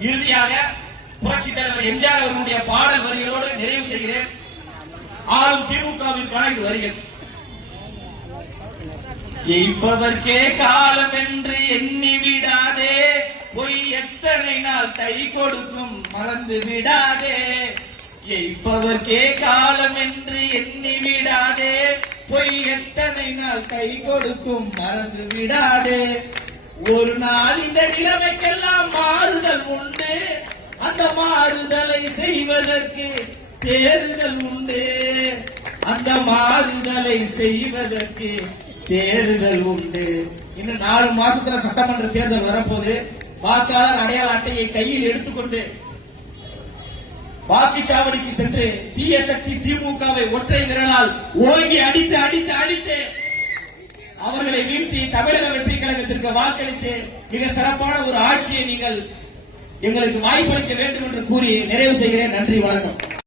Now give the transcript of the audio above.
இறுதியாக புரட்சி தலைவர் எம்ஜிஆர் அவர்களுடைய பாடல் வரிகளோடு நிறைவு செய்கிறேன். ஆளும் திமுகவிற்கான இது வரிகள். எய்ப்பதற்கே காலம் என்று எண்ணி விடாதே. பொய் எத்தனை நாள் கை கொடுக்கும் மறந்து விடாதே. எய்ப்பதற்கே காலம் என்று எண்ணி விடாதே. பொய் எத்தனை நாள் கை கொடுக்கும் மறந்து விடாதே. ஒரு நாள் இந்த நிலைமைக்கெல்லாம் உண்டு. அந்த மாறுதலை செய்வதற்கு தேறுதல் உண்டு. அந்த மாறுதலை செய்வதற்கு தேர்தல் உண்டு. இன்னும் நாலு மாசத்துல சட்டமன்ற தேர்தல் வரப்போது வாக்காளர் அடையாள அட்டையை கையில் எடுத்துக்கொண்டு வாக்குச்சாவடிக்கு சென்று தீய சக்தி திமுகவை ஒற்றை விரலால் ஓங்கி அடித்து அடித்து அடித்து அவர்களை வீழ்த்தி தமிழக வெற்றி கழகத்திற்கு வாக்களித்து மிக சிறப்பான ஒரு ஆட்சியை நீங்கள் எங்களுக்கு வாய்ப்பளிக்க வேண்டும் என்று கூறி நிறைவு செய்கிறேன். நன்றி வணக்கம்.